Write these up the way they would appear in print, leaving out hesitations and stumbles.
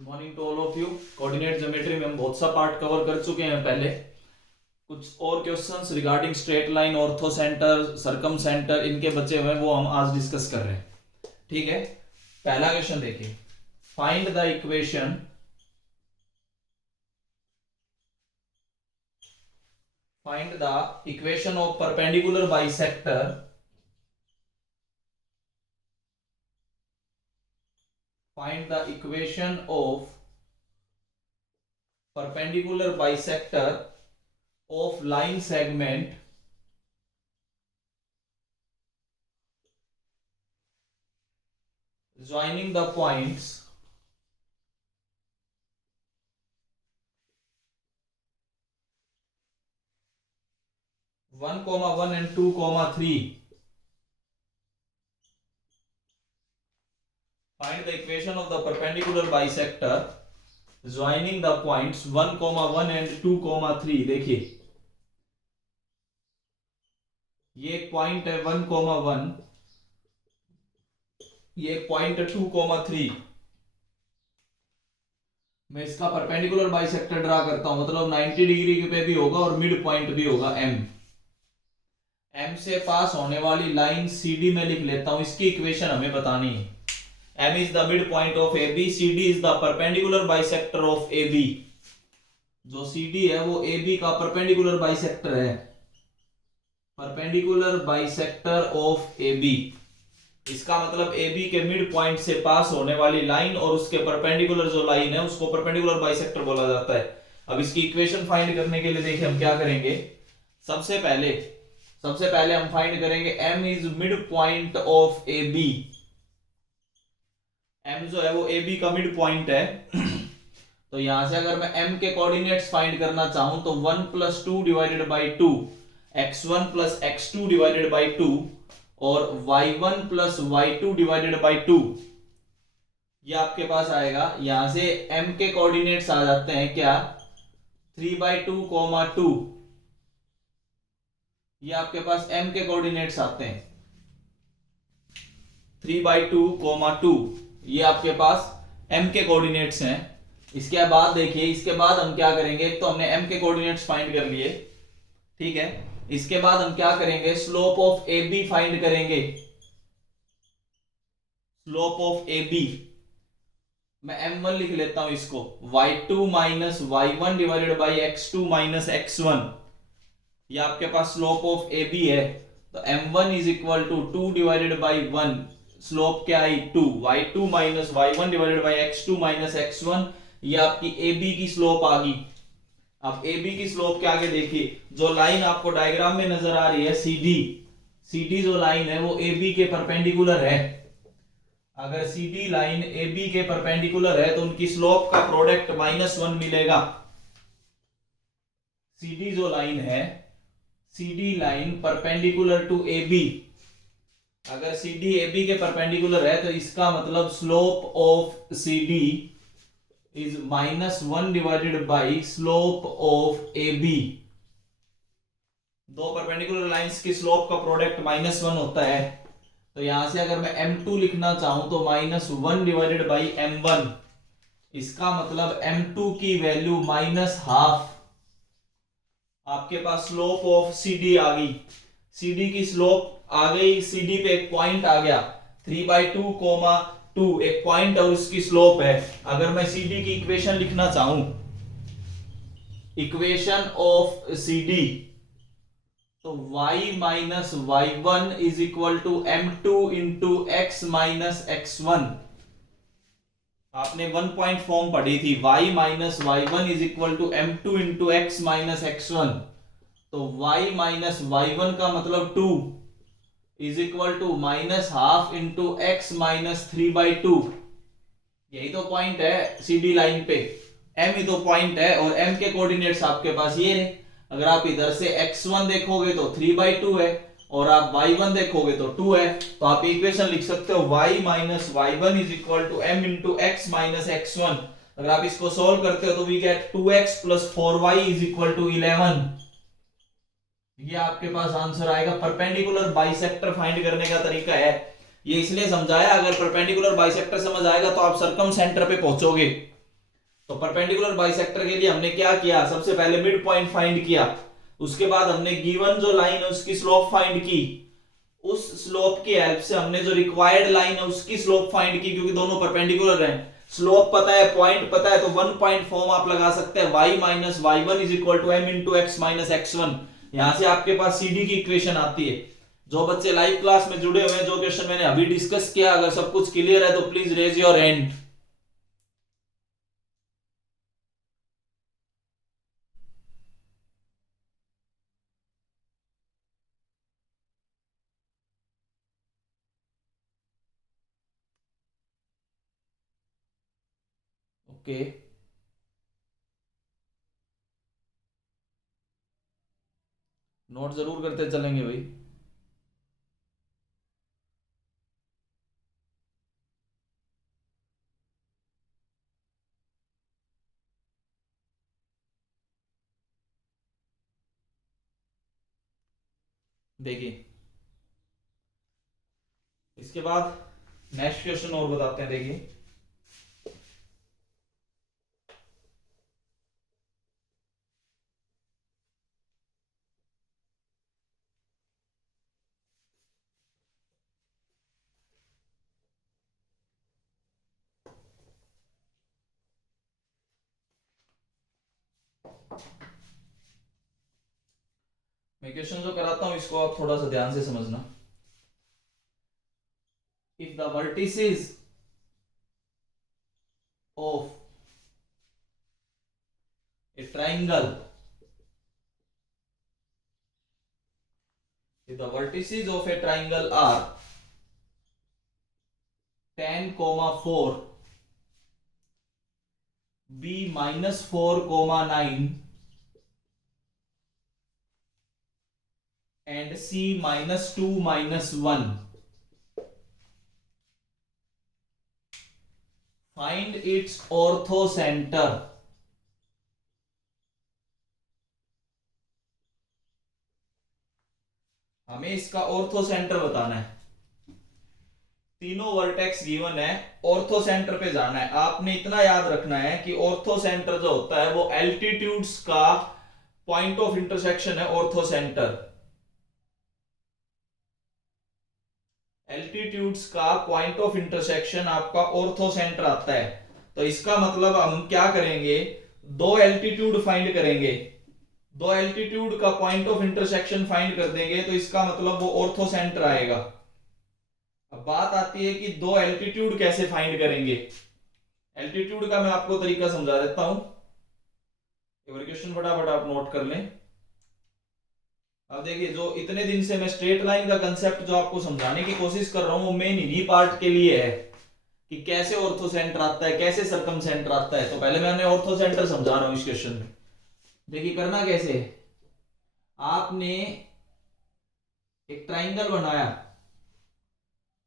Good morning to all of you. Coordinate geometry में हम बहुत सा पार्ट कवर कर चुके हैं पहले। कुछ और questions regarding straight line, ortho centre, circum centre इनके बचे हुए हैं, वो हम आज डिस्कस कर रहे हैं। ठीक है, पहला क्वेश्चन देखिए। Find the equation of perpendicular bisector find the equation of perpendicular bisector of line segment joining the points 1, 1 and 2, 3. Find the equation of the perpendicular bisector joining the points 1, 1 and 2, 3. देखिए, ये एक point है 1, 1, ये एक point है 2, 3. मैं इसका perpendicular bisector draw करता हूं, मतलब 90 डिग्री पे भी होगा और मिड पॉइंट भी होगा M से पास होने वाली लाइन CD में लिख लेता हूं। इसकी इक्वेशन हमें बतानी है। M is the midpoint of AB, CD is the perpendicular bisector of AB. जो CD है वो AB का परपेंडिकुलर बाइसेक्टर है, परपेंडिकुलर बाइसेक्टर ऑफ AB। इसका मतलब AB के मिड पॉइंट से पास होने वाली लाइन और उसके परपेंडिकुलर जो लाइन है उसको परपेंडिकुलर बाइसेक्टर बोला जाता है। अब इसकी इक्वेशन फाइंड करने के लिए देखिए हम क्या करेंगे। सबसे पहले हम फाइंड करेंगे M is midpoint of AB। M जो है वो AB का मिड पॉइंट है। तो यहां से अगर मैं M के कोऑर्डिनेट्स फाइंड करना चाहूं तो 1 + 2 divided by 2, x1 + x2 divided by 2 और y1 + y2 डिवाइडेड बाई 2, ये आपके पास आएगा। यहां से M के कोऑर्डिनेट्स आ जाते हैं क्या, 3/2, 2, ये आपके पास M के कोऑर्डिनेट्स आते हैं 3/2, 2, ये आपके पास M के कोऑर्डिनेट्स हैं। इसके बाद देखिए, इसके बाद हम क्या करेंगे, तो हमने M के कोऑर्डिनेट्स फाइंड कर लिए, ठीक है। इसके बाद हम क्या करेंगे, स्लोप ऑफ AB फाइंड करेंगे। स्लोप ऑफ AB मैं M1 लिख लेता हूं इसको, y2 - y1 divided by x2 - x1, ये आपके पास स्लोप ऑफ AB है। तो M1 = 2 डिवाइडेड बाई 1, स्लोप क्या आई 2, y2 - y1 divided by x2 - x1, ये आपकी AB की स्लोप आ गई। अब AB की स्लोप के आगे देखिए, जो लाइन आपको डायग्राम में नजर आ रही है CD जो लाइन है वो AB के परपेंडिकुलर है। अगर CD लाइन AB के परपेंडिकुलर है तो उनकी स्लोप का प्रोडक्ट -1 मिलेगा। CD जो लाइन है, CD line perpendicular to AB, अगर CD AB के परपेंडिकुलर है तो इसका मतलब slope of CD is -1 divided by slope of AB। दो परपेंडिकुलर लाइंस की स्लोप का प्रोडक्ट -1 होता है। तो यहां से अगर मैं M2 लिखना चाहूं तो -1 डिवाइडेड बाई M1, इसका मतलब M2 की वैल्यू -½ आपके पास स्लोप ऑफ CD आ गई। CD की स्लोप आ गई, CD पे एक पॉइंट आ गया 3/2, 2, एक पॉइंट और उसकी स्लोप है। अगर मैं CD की इक्वेशन लिखना चाहूं, इक्वेशन ऑफ CD, तो y - y1 = M2 × x - x1। आपने 1 पॉइंट फॉर्म पढ़ी थी, y - y1 = M2 × x - x1। तो y - y1 का मतलब 2 = -½ × x - 3/2। यही तो पॉइंट है CD लाइन पे, M ही तो पॉइंट है और M के कोऑर्डिनेट्स आपके पास ये रहे। अगर आप इधर से x1 देखोगे तो 3/2 है और आप y1 देखोगे तो 2 है। तो आप इक्वेशन लिख सकते हो y - y1 = M × x - x1। अगर आप इसको सॉल्व करते हो तो we get 2x + 4y = 11। ये आपके पास आंसर आएगा। परपेंडिकुलर बाइसेक्टर फाइंड करने का तरीका है ये, इसलिए समझाया। अगर परपेंडिकुलर बाइसेक्टर समझ आएगा तो आप सर्कम सेंटर पे पहुंचोगे। तो परपेंडिकुलर बाइसेक्टर के लिए हमने क्या किया, सबसे पहले मिड पॉइंट फाइंड किया, उसके बाद हमने गिवन जो लाइन है उसकी स्लोप फाइंड की, उस स्लोप की हेल्प से हमने जो रिक्वायर्ड लाइन है उसकी स्लोप फाइंड की, क्योंकि दोनों परपेंडिकुलर हैं, स्लोप पता है, पॉइंट पता है, तो वन पॉइंट फॉर्म आप लगा सकते हैं, y minus y one is equal to m into x minus x one. यहां से आपके पास सीडी की इक्वेशन आती है। जो बच्चे लाइव क्लास में जुड़े हुए हैं, जो क्वेश्चन मैंने अभी डिस्कस किया, अगर सब कुछ क्लियर है तो please raise your hand. Okay, note जरूर करते चलेंगे भाई। देखिए इसके बाद नेक्स्ट क्वेश्चन और बताते हैं। देखिए मैं क्वेश्चन जो कराता हूं इसको आप थोड़ा सा ध्यान से समझना। If the vertices of A triangle, if the vertices of a triangle are 10, 4, b minus 4, 9 and c minus 2, minus 1, find its orthocenter। हमें इसका ऑर्थो सेंटर बताना है। तीनों वर्टेक्स गिवन है, ऑर्थो सेंटर पे जाना है। आपने इतना याद रखना है कि ऑर्थो सेंटर जो होता है वो एल्टीट्यूड्स का पॉइंट ऑफ इंटरसेक्शन है। ऑर्थो सेंटर एल्टीट्यूड्स का पॉइंट ऑफ इंटरसेक्शन आपका ऑर्थो सेंटर आता है। तो इसका मतलब हम क्या करेंगे, दो एल्टीट्यूड फाइंड करेंगे, दो एल्टीट्यूड का पॉइंट ऑफ इंटरसेक्शन फाइंड कर देंगे, तो इसका मतलब वो ऑर्थो सेंटर आएगा। अब बात आती है कि दो एल्टीट्यूड कैसे फाइंड करेंगे। एल्टीट्यूड का मैं आपको तरीका समझा देता हूं, एक बार क्वेश्चन फटाफट आप नोट कर लें। अब देखिए, जो इतने दिन से मैं स्ट्रेट लाइन का कंसेप्ट जो आपको समझाने की कोशिश कर रहा हूं वो मेन इन्हीं पार्ट के लिए है कि कैसे ऑर्थो सेंटर आता है, कैसे सर्कम सेंटर आता है। तो पहले मैंने ऑर्थो सेंटर समझा रहा हूं इस क्वेश्चन में। देखिए करना कैसे, आपने एक ट्राइंगल बनाया,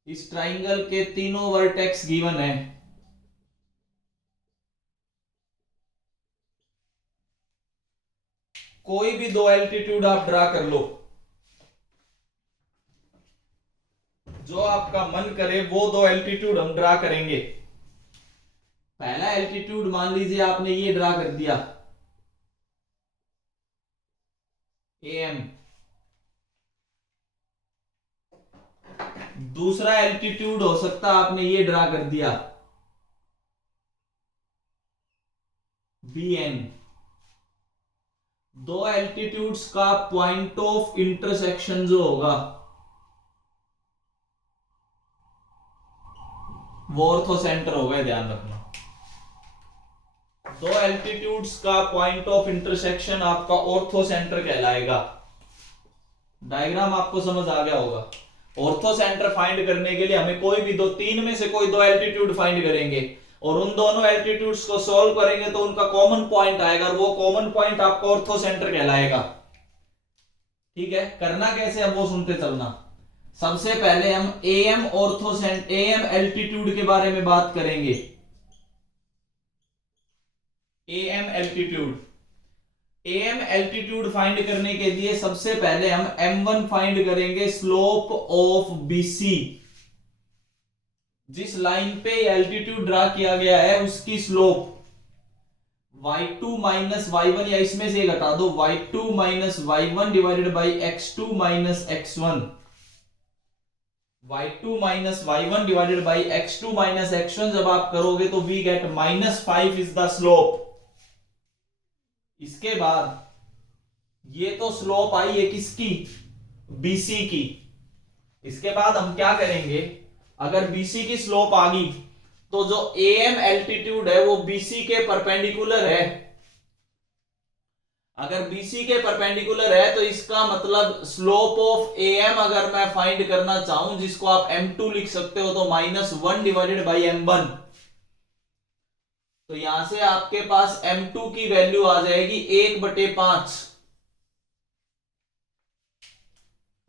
इस ट्राइंगल के तीनों वर्टेक्स गिवन है, कोई भी दो एल्टीट्यूड आप ड्रा कर लो, जो आपका मन करे वो दो एल्टीट्यूड हम ड्रा करेंगे। पहला एल्टीट्यूड मान लीजिए आपने ये ड्रा कर दिया, AM। दूसरा एल्टीट्यूड हो सकता है आपने ये ड्रा कर दिया, BN। दो एल्टीट्यूड्स का पॉइंट ऑफ इंटरसेक्शन जो होगा वो ऑर्थो सेंटर हो गए, ध्यान रखना। दो एल्टीट्यूड्स का पॉइंट ऑफ इंटरसेक्शन आपका ऑर्थो सेंटर कहलाएगा। डायग्राम आपको समझ आ गया होगा। ऑर्थो सेंटर फाइंड करने के लिए हमें कोई भी दो, तीन में से कोई दो एल्टीट्यूड फाइंड करेंगे और उन दोनों एल्टीट्यूड्स को सॉल्व करेंगे तो उनका कॉमन पॉइंट आएगा और वो कॉमन पॉइंट आपका ऑर्थो सेंटर कहलाएगा। ठीक है, करना कैसे अब वो सुनते चलना। सबसे पहले हम AM ortho centre, AM altitude के बारे में बात करेंगे। AM altitude, AM altitude find करने के लिए सबसे पहले हम M1 फाइंड करेंगे, स्लोप ऑफ BC। जिस लाइन पे एल्टीट्यूड ड्रा किया गया है उसकी स्लोप, y2 माइनस y1, या इसमें से घटा दो, y2 minus y1 divided by x2 minus x1, y2 minus y1 divided by x2 minus x1 जब आप करोगे तो we get -5 is the slope. इसके बाद ये तो स्लोप आई है किसकी, BC की। इसके बाद हम क्या करेंगे, अगर BC की स्लोप आ गई तो जो AM एल्टीट्यूड है वो BC के परपेंडिकुलर है। अगर BC के परपेंडिकुलर है तो इसका मतलब स्लोप ऑफ AM अगर मैं फाइंड करना चाहूं, जिसको आप M2 लिख सकते हो, तो -1 डिवाइडेड बाई M1। तो यहां से आपके पास M2 की वैल्यू आ जाएगी 1/5।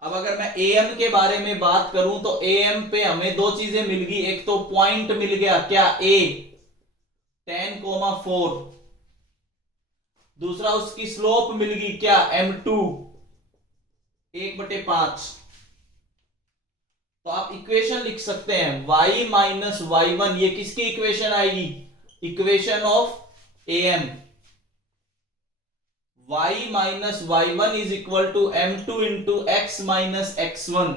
अब अगर मैं AM के बारे में बात करूं तो AM पे हमें दो चीजें मिल गई, एक तो पॉइंट मिल गया क्या, A 10,4, दूसरा उसकी स्लोप मिल गई क्या, M2 1/5। तो आप इक्वेशन लिख सकते हैं y माइनस y1, ये किसकी इक्वेशन आएगी, equation of AM। y minus y1 is equal to M2 into x minus x1।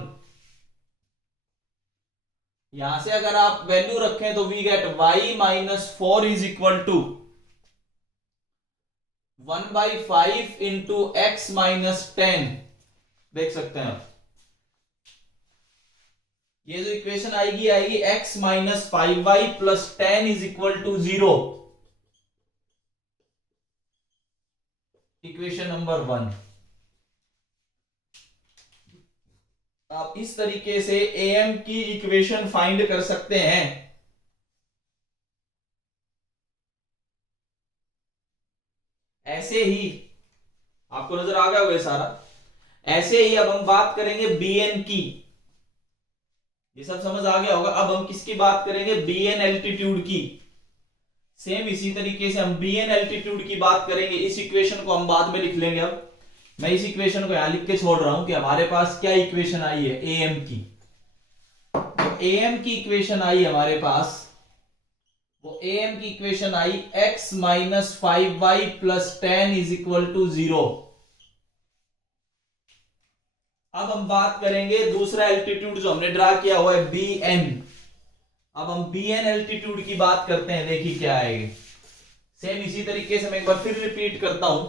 यहां से अगर आप वैल्यू रखें तो we get y minus 4 is equal to 1/5 into x minus 10। देख सकते हैं आप, ये जो इक्वेशन आएगी आएगी x minus 5y plus 10 is equal to 0। Equation number 1। आप इस तरीके से AM की इक्वेशन फाइंड कर सकते हैं। ऐसे ही आपको नजर आ गया होगा सारा। ऐसे ही अब हम बात करेंगे BN की, ये सब समझ आ गया होगा। अब हम किसकी बात करेंगे, BN एल्टीट्यूड की। सेम इसी तरीके से हम BN एल्टीट्यूड की बात करेंगे। इस इक्वेशन को हम बाद में लिख लेंगे। अब मैं इस इक्वेशन को यहां लिख के छोड़ रहा हूं कि हमारे पास क्या इक्वेशन आई है AM की। तो AM की इक्वेशन आई हमारे पास, वो AM की इक्वेशन आई x minus 5y plus 10 is equal to 0। अब हम बात करेंगे दूसरा एल्टीट्यूड जो हमने ड्रा किया हुआ है BN। अब हम BN एल्टीट्यूड की बात करते हैं, देखिए क्या आएगी। सेम इसी तरीके से मैं एक बार फिर रिपीट करता हूं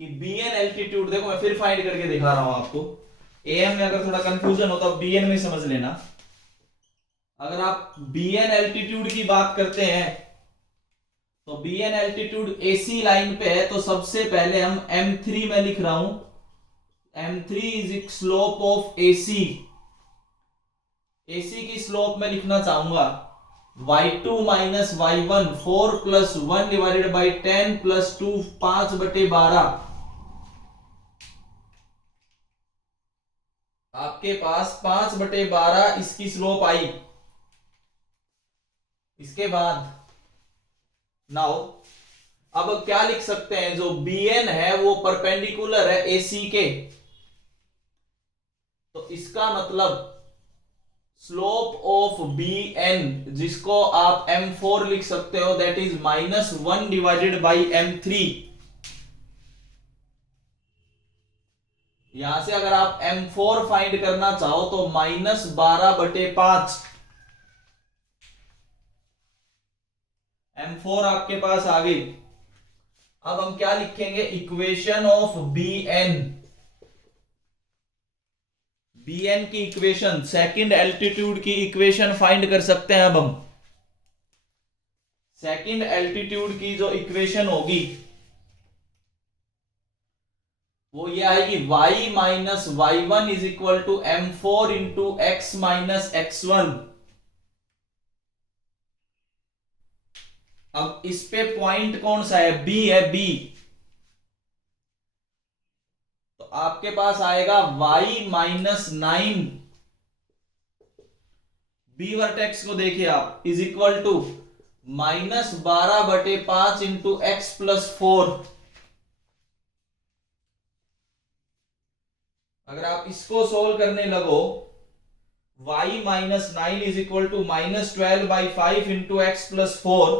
कि BN एल्टीट्यूड, देखो मैं फिर फाइंड करके दिखा रहा हूं आपको। AM में अगर थोड़ा कंफ्यूजन हो तो BN में समझ लेना। अगर आप BN एल्टीट्यूड की बात करते हैं तो BN एल्टीट्यूड AC लाइन पे है, तो सबसे पहले हम M3 में लिख रहा हूं, M3 is slope of AC। AC की स्लोप में लिखना चाहूंगा y2 minus y1, 4 plus 1 divided by 10 plus 2, 5/12। आपके पास 5/12 इसकी स्लोप आई। इसके बाद नाउ अब क्या लिख सकते हैं, जो BN है वो परपेंडिकुलर है AC के, तो इसका मतलब स्लोप ऑफ BN, जिसको आप M4 लिख सकते हो, that is -1 divided by M3। यहां से अगर आप M4 फाइंड करना चाहो तो -12/5। M4 आपके पास आ गई। अब हम क्या लिखेंगे, इक्वेशन ऑफ BN। BN की इक्वेशन, सेकंड एल्टीट्यूड की इक्वेशन फाइंड कर सकते हैं। अब हम सेकंड एल्टीट्यूड की जो इक्वेशन होगी वो ये आएगी y minus y1 is equal to M4 into x minus x1। अब इस पे पॉइंट कौन सा है, B है, B। तो आपके पास आएगा y माइनस 9, B वर्टेक्स को देखिए आप, is equal to -12/5 into x plus 4। अगर आप इसको सोल्व करने लगो, y minus 9 is equal to -12/5 into x plus 4,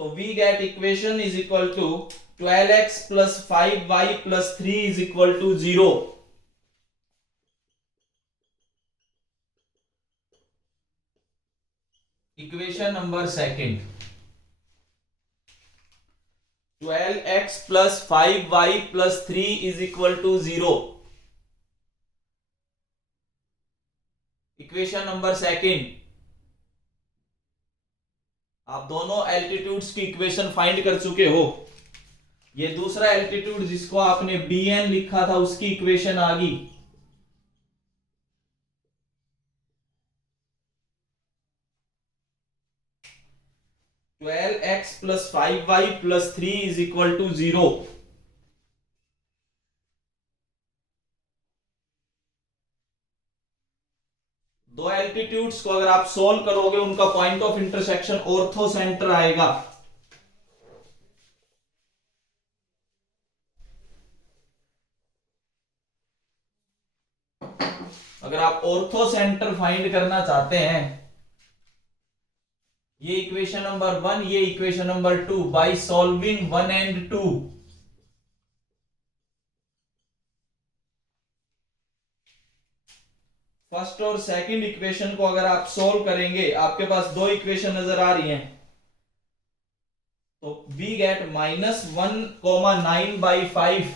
तो we get equation is equal to 12x plus 5y plus 3 is equal to 0। Equation number second, 12x plus 5y plus 3 is equal to 0। Equation number second, आप दोनों altitudes की equation find कर चुके हो। ये दूसरा altitude जिसको आपने bn लिखा था उसकी इक्वेशन आ गई। Twelve x plus 5y plus 3 is equal to 0। दो एल्टीट्यूड्स को अगर आप सोल्व करोगे उनका point of intersection orthocentre आएगा। अगर आप ऑर्थो सेंटर फाइंड करना चाहते हैं, ये इक्वेशन नंबर 1, ये equation number 2, by solving 1 and 2। First और सेकंड इक्वेशन को अगर आप सोल्व करेंगे, आपके पास दो इक्वेशन नजर आ रही हैं, तो वी गेट -1,9/5।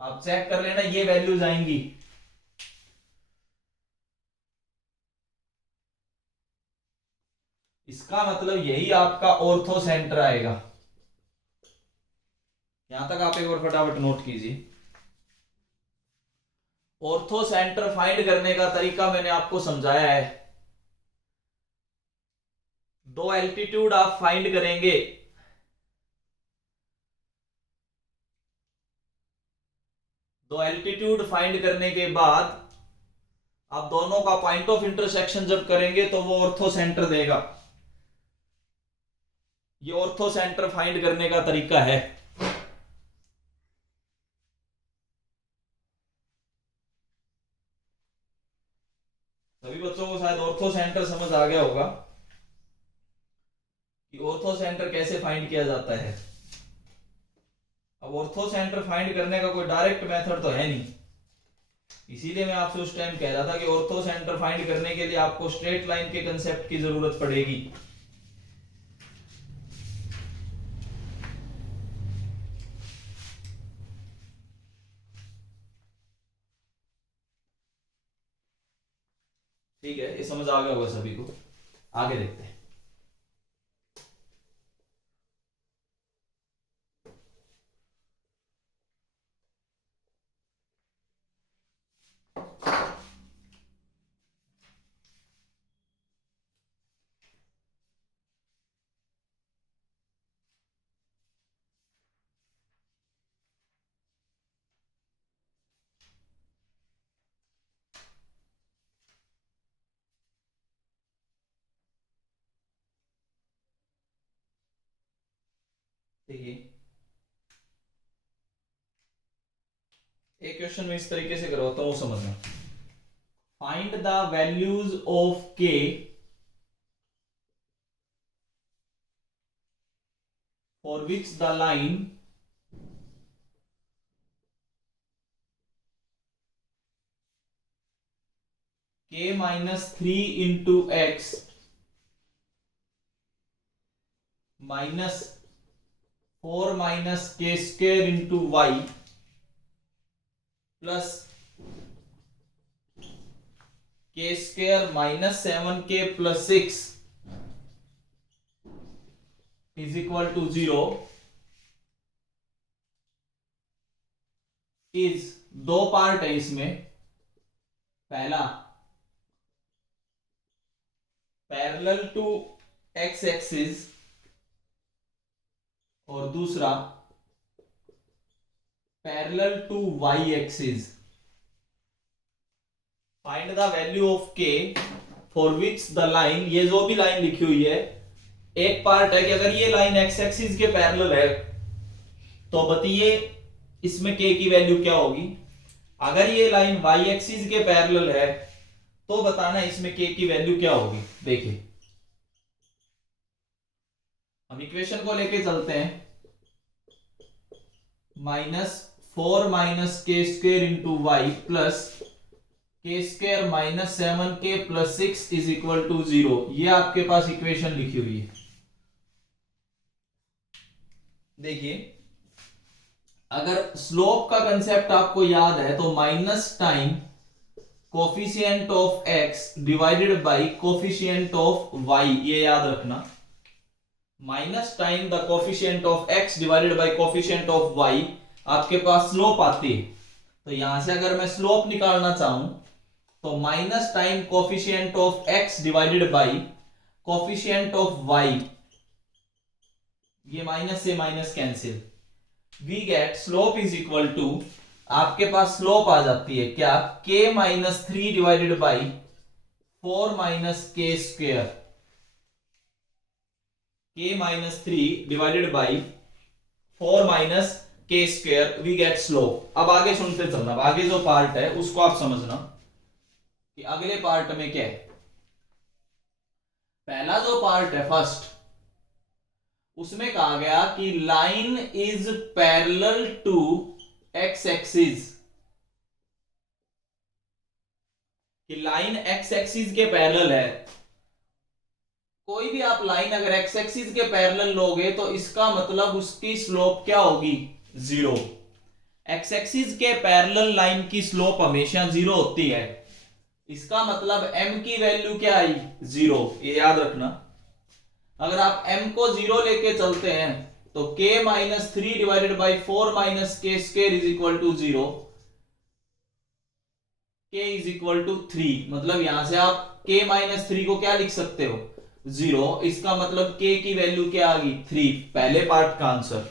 आप चेक कर लेना, ये वैल्यूज आएंगी। इसका मतलब यही आपका ऑर्थो सेंटर आएगा। यहां तक आप एक बार फटाफट नोट कीजिए। ऑर्थो सेंटर फाइंड करने का तरीका मैंने आपको समझाया है। दो एल्टीट्यूड आप फाइंड करेंगे, दो एल्टीट्यूड फाइंड करने के बाद आप दोनों का पॉइंट ऑफ इंटरसेक्शन जब करेंगे तो वो ऑर्थो सेंटर देगा। ये ऑर्थो सेंटर फाइंड करने का तरीका है। सभी बच्चों को शायद ऑर्थो सेंटर समझ आ गया होगा कि ऑर्थो सेंटर कैसे फाइंड किया जाता है। अब ऑर्थो सेंटर फाइंड करने का कोई डायरेक्ट मेथड तो है नहीं, इसीलिए मैं आपसे उस टाइम कह रहा था कि ऑर्थो सेंटर फाइंड करने के लिए आपको स्ट्रेट लाइन के कंसेप्ट की जरूरत पड़ेगी। ठीक है, ये समझ आ गया होगा सभी को। आगे देखते हैं। देखिए, एक क्वेश्चन में इस तरीके से करवाता हूं, समझना। Find the values of k for which the line k minus 3 into x minus 4 minus k square into y plus k square minus 7k plus 6 is equal to 0 is, दो पार्ट है इसमें। पहला पैरेलल टू एक्स एक्सिस और दूसरा parallel to y axis. Find the value of k for which the line, ये जो भी line लिखी हुई है, एक पार्ट है कि अगर ये लाइन एक्स एक्सिस के पैरेलल है तो बताइए इसमें के की वैल्यू क्या होगी। अगर ये लाइन वाई एक्सिस के पैरेलल है तो बताना इसमें के की वैल्यू क्या होगी। देखिए, हम अब इक्वेशन को लेके चलते हैं। -4 - k² into y plus k² -7k + 6 = 0। ये आपके पास इक्वेशन लिखी हुई है। देखिए, अगर स्लोप का कंसेप्ट आपको याद है तो minus time coefficient of x divided by coefficient of y, ये याद रखना। Minus time the coefficient of x divided by coefficient of y, आपके पास स्लोप आती है। तो यहां से अगर मैं स्लोप निकालना चाहूं तो minus time coefficient of x divided by coefficient of y, ये माइनस से minus cancel, we get slope is equal to, आपके पास स्लोप आ जाती है क्या, k - 3 divided by 4 - k², k - 3 divided by 4 - k², we get slope. अब आगे सुनते चलना, आगे जो पार्ट है उसको आप समझना कि अगले पार्ट में क्या है। पहला जो पार्ट है फर्स्ट, उसमें कहा गया कि line is parallel to x axis, कि लाइन एक्स एक्सिस के पैरेलल है। कोई भी आप लाइन अगर एक्स एक्सिस के पैरेलल लोगे तो इसका मतलब उसकी स्लोप क्या होगी, 0। एक्स एक्सिस के पैरेलल लाइन की स्लोप हमेशा 0 होती है। इसका मतलब m की वैल्यू क्या आई, 0, ये याद रखना। अगर आप m को 0 लेके चलते हैं तो k - 3 divided by 4 - k² = 0, k = 3। मतलब यहां से आप k - 3 को क्या लिख सकते हो, 0। इसका मतलब k की वैल्यू क्या आ गई, 3। पहले पार्ट का आंसर।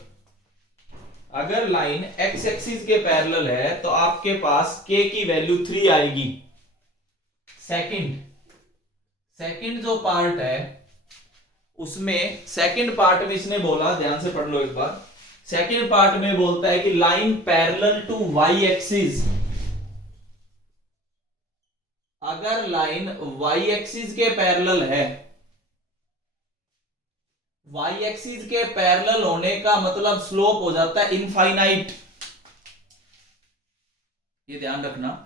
अगर लाइन x एक्सिस के पैरेलल है तो आपके पास k की वैल्यू 3 आएगी। सेकंड जो पार्ट है उसमें, सेकंड पार्ट में इसने बोला, ध्यान से पढ़ लो एक बार। सेकंड पार्ट में बोलता है कि line parallel to y axis, अगर लाइन y एक्सिस के पैरेलल है, y एक्सिस के पैरेलल होने का मतलब स्लोप हो जाता है इनफाइनाइट, ये ध्यान रखना।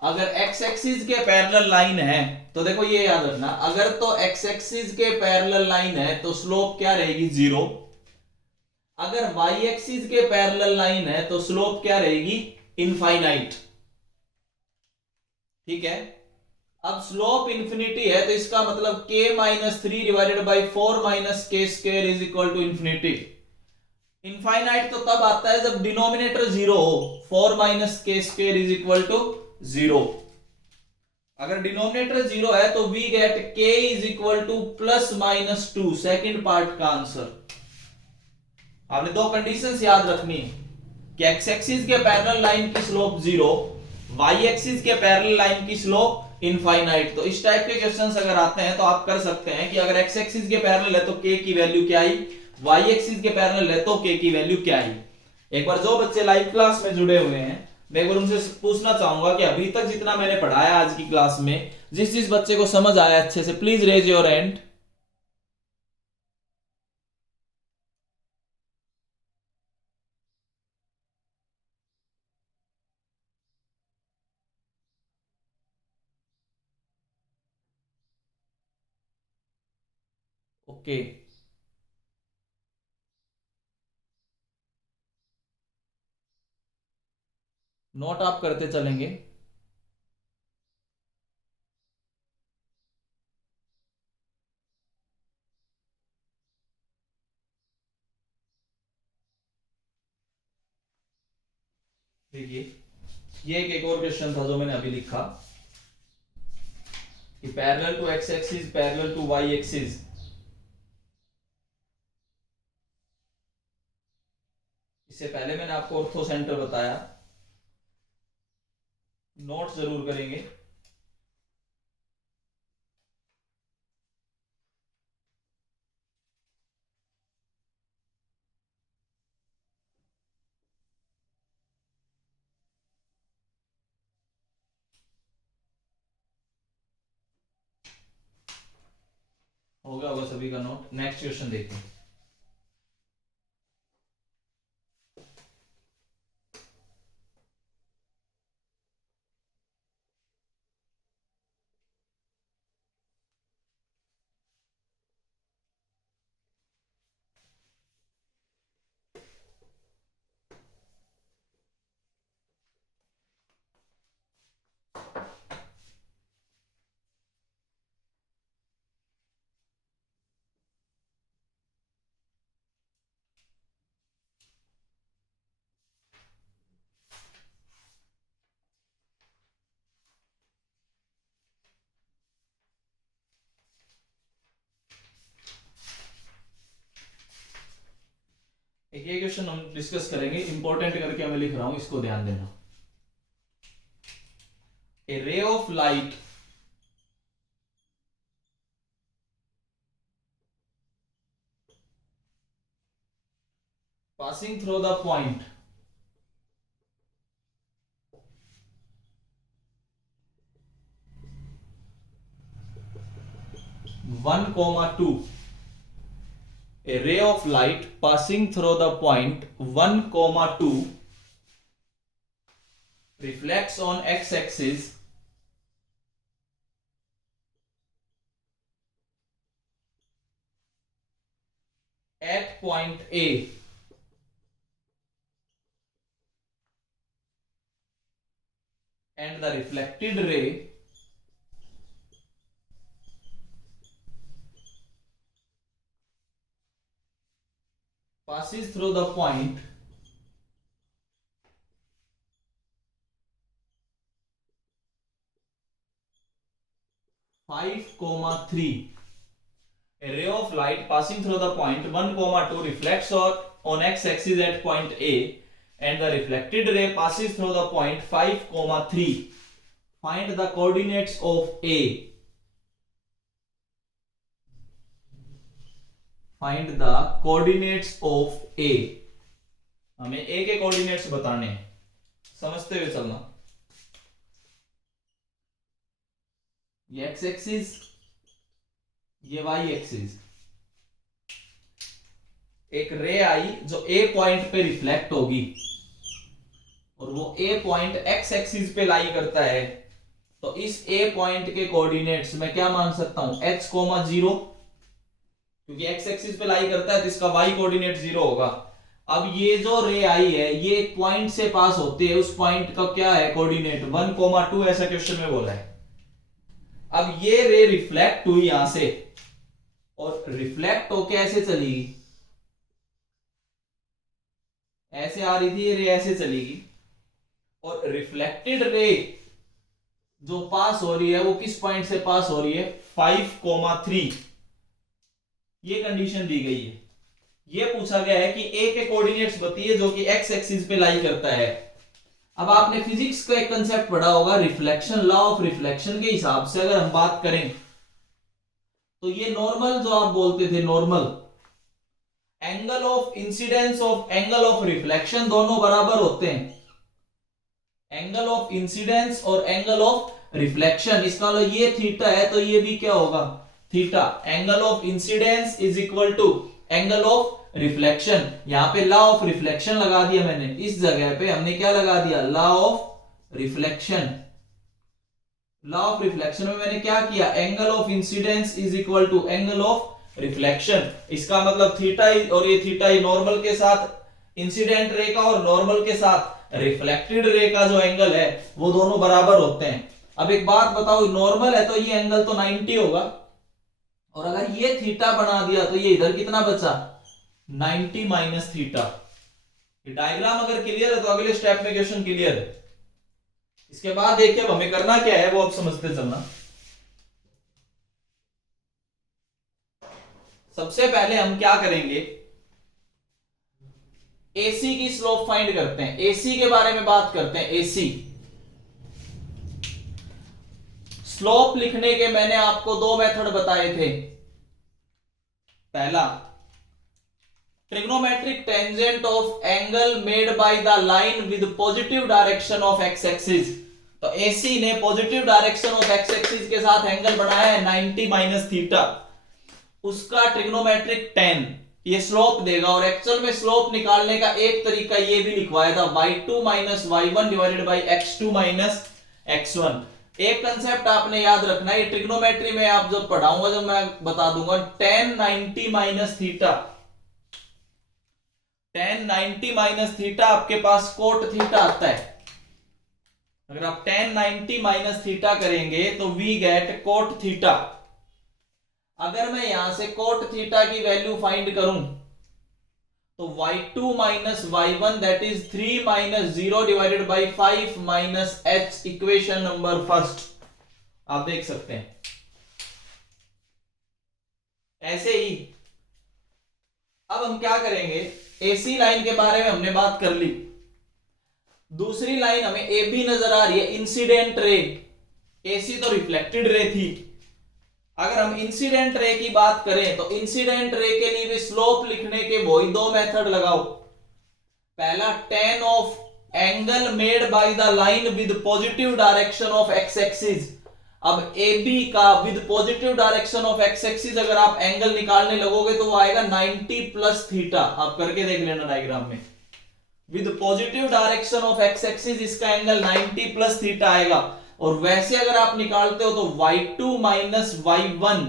अगर x एक्सिस के पैरेलल लाइन है तो देखो ये याद रखना, अगर तो x एक्सिस के पैरेलल लाइन है तो स्लोप क्या रहेगी, 0। अगर y एक्सिस के पैरेलल लाइन है तो स्लोप क्या रहेगी, इनफाइनाइट। ठीक है, अब स्लोप इंफिनिटी है तो इसका मतलब k - 3 divided by 4 - k² = infinity. Infinite तो तब आता है जब डिनोमिनेटर 0 हो, 4 - k² = 0। अगर डिनोमिनेटर 0 है तो we get k = ±2, second part का आंसर। आपने दो कंडीशंस याद रखनी है कि x एक्सिस के पैरेलल लाइन की स्लोप 0, y एक्सिस के पैरेलल लाइन की स्लोप इनफाइनाइट। तो इस टाइप के क्वेश्चंस अगर आते हैं तो आप कर सकते हैं कि अगर x एक्सिस के पैरेलल है तो k की वैल्यू क्या आई, y एक्सिस के पैरेलल है तो k की वैल्यू क्या आई। एक बार जो बच्चे लाइव क्लास में जुड़े हुए हैं, मैं एक बार उनसे पूछना चाहूंगा कि अभी तक जितना मैंने पढ़ाया आज की क्लास में, जिस बच्चे को समझ आया अच्छे से, please raise your hand. Okay, note आप करते चलेंगे। देखिए, ये एक और क्वेश्चन था जो मैंने अभी लिखा कि parallel to x axis, parallel to y axis. इससे पहले मैंने आपको ऑर्थो सेंटर बताया, नोट जरूर करेंगे। हो गया होगा सभी का नोट। नेक्स्ट क्वेश्चन देखते हैं। एक ये क्वेश्चन हम डिस्कस करेंगे, इंपॉर्टेंट करके मैं लिख रहा हूं, इसको ध्यान देना। A ray of light passing through the point 1, 2. A ray of light passing through the point 1, 2 reflects on x-axis at point A and the reflected ray passes through the point 5, 3. A ray of light passing through the point 1, 2 reflects on x-axis at point A and the reflected ray passes through the point 5, 3. Find the coordinates of A. Find the coordinates of A. हमें A के coordinates बताने हैं, समझते हुए चलना। ये x axis, ये y axis. एक रे आई जो A पॉइंट पे रिफ्लेक्ट होगी और वो A पॉइंट x एक्सिस पे लाई करता है, तो इस A पॉइंट के कोऑर्डिनेट्स मैं क्या मान सकता हूं, h, 0, क्योंकि x एक्सिस पे लाई करता है तो इसका y कोऑर्डिनेट 0 होगा। अब ये जो रे आई है ये एक पॉइंट से पास होती है, उस पॉइंट का क्या है कोऑर्डिनेट 1, 2, ऐसा क्वेश्चन में बोला है। अब ये रे रिफ्लेक्ट हुई यहां से और रिफ्लेक्ट होके ऐसे चलेगी, ऐसे आ रही थी ये रे, ऐसे चलेगी, और रिफ्लेक्टेड रे जो पास हो रही है वो किस पॉइंट से पास हो रही है, 5, 3। ये कंडीशन दी गई है। ये पूछा गया है कि ए के कोऑर्डिनेट्स बताइए जो कि एक्स एक्सिस पे लाई करता है। अब आपने फिजिक्स का एक कंसेप्ट पढ़ा होगा, रिफ्लेक्शन, लॉ ऑफ रिफ्लेक्शन के हिसाब से अगर हम बात करें तो ये नॉर्मल जो आप बोलते थे, normal angle of incidence of angle of reflection दोनों बराबर होते हैं। एंगल ऑफ इंसिडेंस और एंगल ऑफ रिफ्लेक्शन, इसका लो ये थीटा है तो ये भी क्या होगा, theta. Angle of incidence is equal to angle of reflection. यहां पे लॉ ऑफ रिफ्लेक्शन लगा दिया मैंने, इस जगह पे हमने क्या लगा दिया, law of reflection. Law of reflection में मैंने क्या किया, angle of incidence is equal to angle of reflection. इसका मतलब थीटा और ये थीटा नॉर्मल के साथ इंसिडेंट रे का और नॉर्मल के साथ रिफ्लेक्टेड रे का जो एंगल है वो दोनों बराबर होते हैं। अब एक बात बताओ, नॉर्मल है तो ये एंगल तो 90 होगा, और अगर ये थीटा बना दिया तो ये इधर कितना बचा, 90 माइनस थीटा। ये डायग्राम अगर क्लियर है तो अगले स्टेप में क्वेश्चन क्लियर है। इसके बाद देखिए अब हमें करना क्या है वो अब समझते चलना। सबसे पहले हम क्या करेंगे, एसी की स्लोप फाइंड करते हैं, एसी के बारे में बात करते हैं। एसी स्लोप लिखने के मैंने आपको दो मेथड बताए थे। पहला, trigonometric tangent of angle made by the line with positive direction of x axis. तो एसी ने positive direction of x axis के साथ एंगल बनाया है 90 माइनस थीटा, उसका ट्रिग्नोमेट्रिक टेन ये स्लोप देगा। और एक्चुअल में स्लोप निकालने का एक तरीका ये भी लिखवाया था, y2 minus y1 divided by x2 minus x1। एक कंसेप्ट आपने याद रखना है, ये ट्रिग्नोमेट्री में आप जब पढ़ाऊंगा, जब मैं बता दूंगा, tan 90 minus theta, tan 90 minus theta आपके पास कोट थीटा आता है। अगर आप tan 90 माइनस थीटा करेंगे तो वी गेट कोट थीटा। अगर मैं यहां से कोट थीटा की वैल्यू फाइंड करूं तो y2 minus y1 that is 3 minus 0 divided by 5 minus h, equation number first आप देख सकते हैं। ऐसे ही अब हम क्या करेंगे, AC लाइन के बारे में हमने बात कर ली, दूसरी लाइन हमें AB नजर आ रही है, इंसिडेंट रे। AC तो रिफ्लेक्टेड रे थी, अगर हम इंसिडेंट रे की बात करें तो इंसिडेंट रे के लिए भी स्लोप लिखने के वही दो मेथड लगाओ। पहला tan of angle made by the line with positive direction of x axis. अब AB का with positive direction of x axis अगर आप एंगल निकालने लगोगे तो वो आएगा 90 प्लस थीटा। आप करके देख लेना डायग्राम में, with positive direction of x axis इसका एंगल 90 प्लस थीटा आएगा। और वैसे अगर आप निकालते हो तो y2 minus y1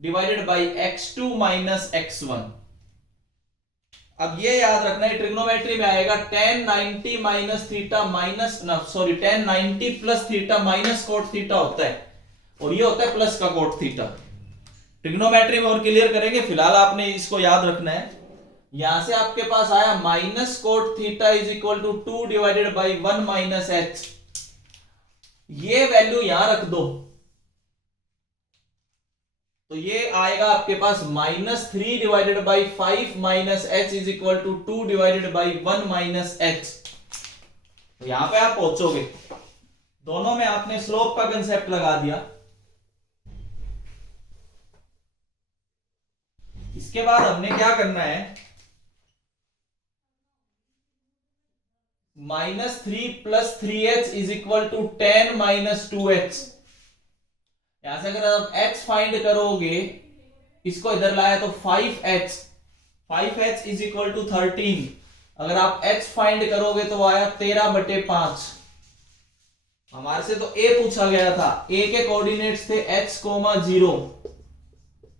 divided by x2 minus x1। अब ये याद रखना है, ट्रिग्नोमेट्री में आएगा tan 90 minus theta minus tan 90 plus theta minus cot theta होता है, और ये होता है प्लस का कोट थीटा। ट्रिग्नोमेट्री में और क्लियर करेंगे, फिलहाल आपने इसको याद रखना है। यहां से आपके पास आया minus cot theta is equal to 2 divided by 1 minus h. ये वैल्यू यहां रख दो तो ये आएगा आपके पास -3 divided by 5 minus h is equal to 2 divided by 1 minus h. तो यहां पे आप पहुंचोगे, दोनों में आपने स्लोप का कंसेप्ट लगा दिया। इसके बाद हमने क्या करना है, -3 plus 3h is equal to 10 minus 2h। यहां से अगर आप h फाइंड करोगे, इसको इधर लाया तो 5h इज इक्वल टू 13। अगर आप h फाइंड करोगे तो आया 13/5। हमारे से तो a पूछा गया था, a के कोऑर्डिनेट्स थे h, 0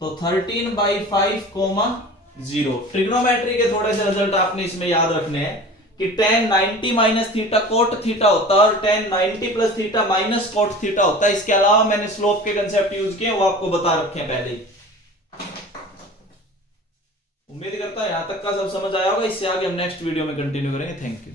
तो 13/5, 0। ट्रिग्नोमेट्री के थोड़े से रिजल्ट आपने इसमें याद रखने हैं कि tan 90 minus theta cot theta होता है और tan 90 plus theta minus cot theta होता है। इसके अलावा मैंने स्लोप के कंसेप्ट यूज किए, वो आपको बता रखे हैं पहले ही। उम्मीद करता है यहां तक का सब समझ आया होगा। इससे आगे हम नेक्स्ट वीडियो में कंटिन्यू करेंगे। Thank you.